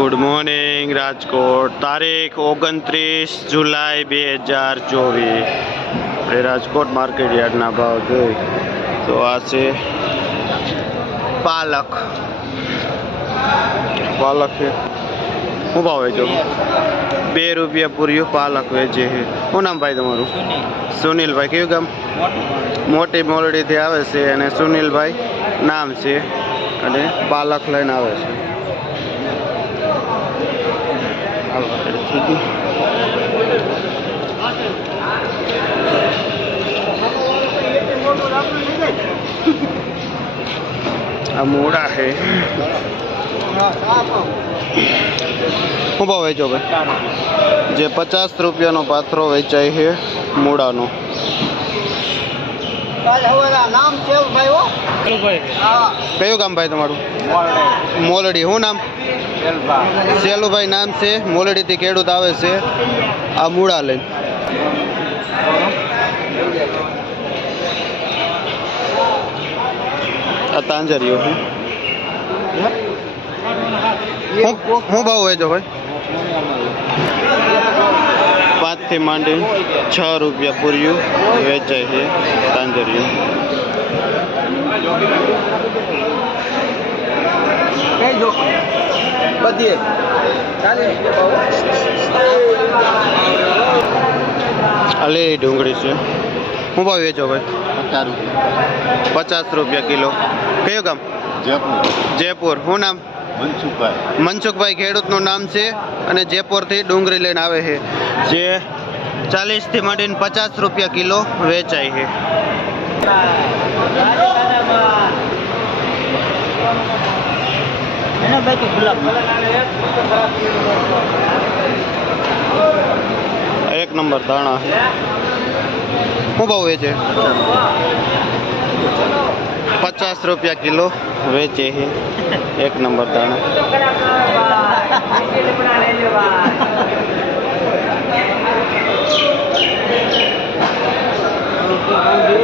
Good morning Rajkot तारीख 29 जुलाई 2024 Rajkot market यार्डना भाव जोई तो आ छे पालक है શું ભાવ વેચો? 2 રૂપિયા પૂર્યું પાલક વેચે છે। શું નામ ભાઈ તમારું? સુનિલભાઈ। કયું ગામ? મોટી મોરડીથી આવે છે અને સુનિલભાઈ નામ છે અને પાલક લઈને આવે છે। આ મૂળા છે। શું ભાવ વેચો ભાઈ? જે 50 રૂપિયાનો પાથરો વેચાય છે મૂળાનો। કયું ગામ ભાઈ તમારું? મોલડી। શું નામ? સેલુભાઈ નામ છે। મોલડીથી ખેડૂત આવે છે આ મૂળા લઈને। આ તાંજરીઓ છે। શું ભાવ વેચો ભાઈ? 5 થી માંડી 6 રૂપિયા પૂર્યું વેચાય છે તાંજરીઓ। અલે ડુંગળી છે। શું ભાવ વેચો ભાઈ? 50 રૂપિયા કિલો। કયું ગામ? જયપુર। શું નામ? મનસુખભાઈ ખેડૂતનું નામ છે અને જયપુરથી ડુંગળી લઈને આવે છે જે 40 થી માંડીને 50 રૂપિયા કિલો વેચાય છે। એક નંબર દાણા છે। શું ભાવ વેચે? 50 રૂપિયા કિલો વેચે છે। એક નંબર દાણા।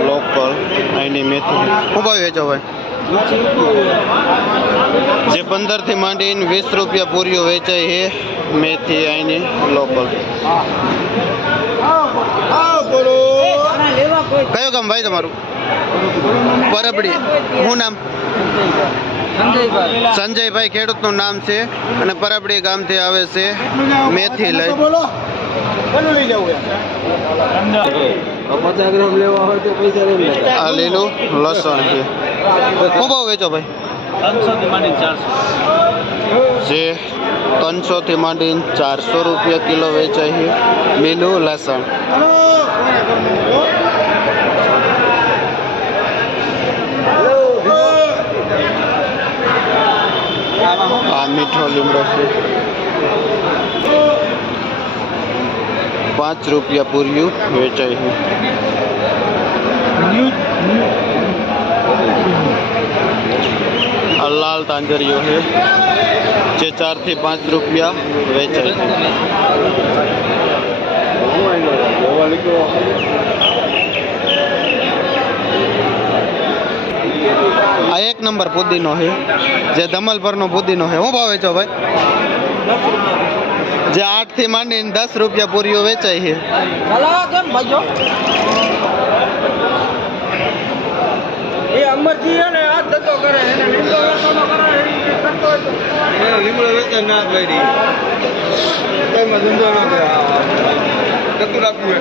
લોકલ અહીંની મેથી। શું ભાવ વેચો ભાઈ? જે 15 થી માંડીને 20 રૂપિયા પૂરીઓ વેચાય છે મેથી અહીંની લોકલ। કયો ગામ ભાઈ તમારું? પરબડી। શું નામ? સંજયભાઈ ખેડૂતનું નામ છે અને પરબડી ગામથી આવે છે મેથી લઈ। આ લીલું લસણ છે। શું ભાવ વેચો ભાઈ? જે 300 થી માંડીને 400 રૂપિયા કિલો વેચાય છે લીલું લસણ। આ મીઠો લીમડો છે। 5 રૂપિયા પૂર્યું વેચાય છે। આ લાલ તાંજરીઓ છે જે 4 થી 5 રૂપિયા વેચાય છે। આ એક નંબર પુદીનો છે જે ધમલપરનો પુદીનો છે। શું ભાવ વેચો ભાઈ? જે 8 થી માંડીને 10 રૂપિયા પૂરીઓ વેચાય છે। લીમડો વેચે ના પડી એમાં ધંધો ન કરે કતું રાખવું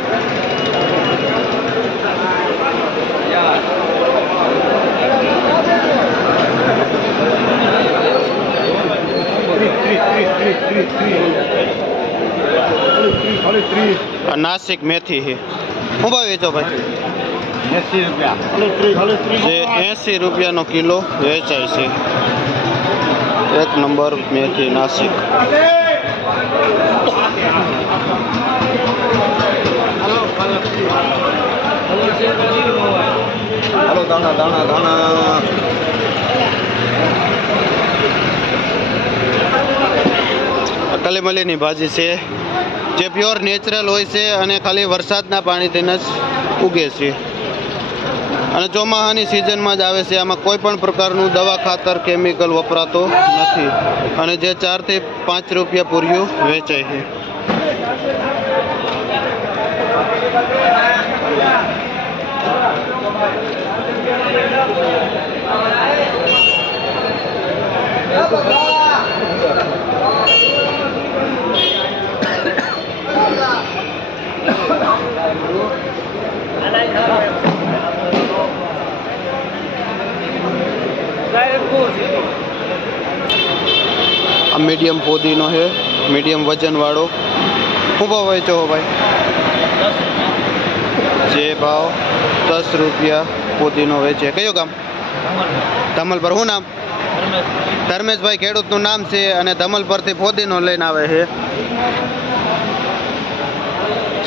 નાસિક મેથી છે। શું ભાવ વેચો ભાઈ? 80 રૂપિયાનો કિલો વેચાય છે। એક નંબર મેથી નાસિક। હાલો દાણા દાણા દાણા કલીમલીની ભાજી છે જે પ્યોર નેચરલ હોય છે અને ખાલી વરસાદના પાણીથી જ ઉગે છે। અને ચોમાસાની સિઝનમાં જ આવે છે. આમાં કોઈ પણ પ્રકારનું દવા ખાતર કેમિકલ વપરાતો નથી અને જે 4 થી 5 રૂપિયા પૂર્યું વેચાય છે. આ મીડિયમ પોદીનો છે, મીડિયમ વજન વાળો. શું ભાવ વેચો હો ભાઈ? જે ભાવ 10 રૂપિયા પોદીનો વેચે. કયો ગામ? ધમલ પર. શું નામ? ધર્મેશભાઈ ખેડૂતનું નામ છે અને ધમલ પરથી પોદીનો લઈને આવે છે.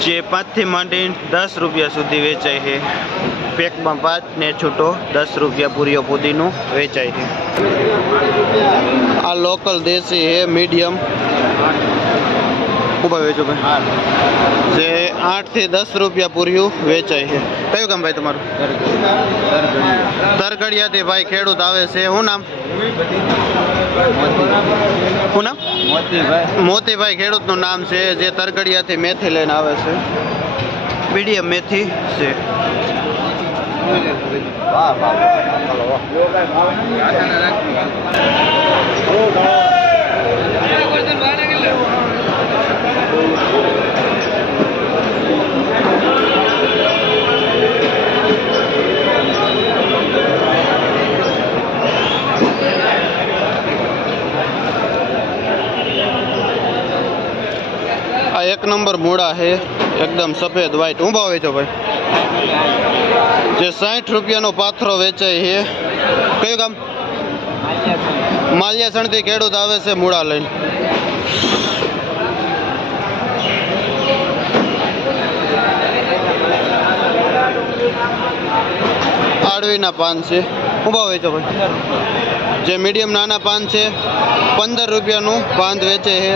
જે 5 થી માંડીને 10 રૂપિયા સુધી વેચાય છે. પેકમાં 5 ને છૂટો 10 રૂપિયા પૂરીઓ પુદીનો વેચાય છે. આ લોકલ દેશી છે, મીડિયમ. ઉભા વેચો ભાઈ. જે 8 થી 10 રૂપિયા પૂર્યું વેચાય છે. કયું ગામ ભાઈ તમારું? તરગડિયાથી ભાઈ ખેડૂત આવે છે. શું નામ? શું નામ? મોતીભાઈ ખેડૂતનું નામ છે, જે તરગડિયાથી મેથી લઈને આવે છે. મીડિયમ મેથી છે. આ 1 નંબર મૂળા છે, એકદમ સફેદ વ્હાઈટ. હું ભાવ વેચો ભાઈ? જે 60 રૂપિયાનો પાથરો વેચાય છે. કયું ગામ? માલિયાસણથી ખેડૂત આવે છે મૂળા લઈને. આડવીના પાન છે. શું ભાવ વેચો ભાઈ? જે મીડિયમ નાના પાન છે 15 રૂપિયાનું પાન વેચે છે,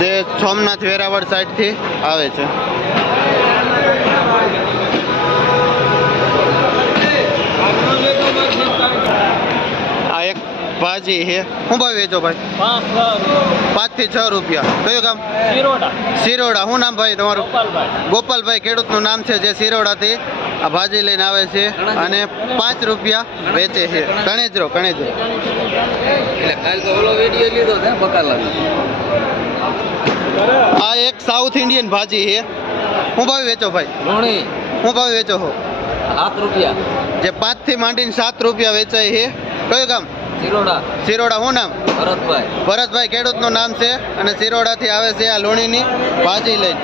જે સોમનાથ વેરાવળ સાઈડથી આવે છે. આ એક ભાજી છે. શું ભાવ વેચો ભાઈ? 5 થી 6 રૂપિયા. કયું ગામ? સિરોડા. શું નામ ભાઈ તમારું? ગોપાલભાઈ ખેડૂતનું નામ છે, જે સિરોડાથી આ ભાજી લઈને આવે છે અને 5 રૂપિયા વેચે છે. કણેજરો. આ એક સાઉથ ઇન્ડિયન ભાજી છે. શું ભાવ વેચો ભાઈ? શું ભાવ વેચો છો? 7 રૂપિયા. જે 5 થી માંડીને 7 રૂપિયા વેચાય છે. કયું ગામ? સિરોડા. શું નામ? ભરતભાઈ ખેડૂતનું નામ છે અને સિરોડાથી આવે છે આ લોણીની ભાજી લઈને.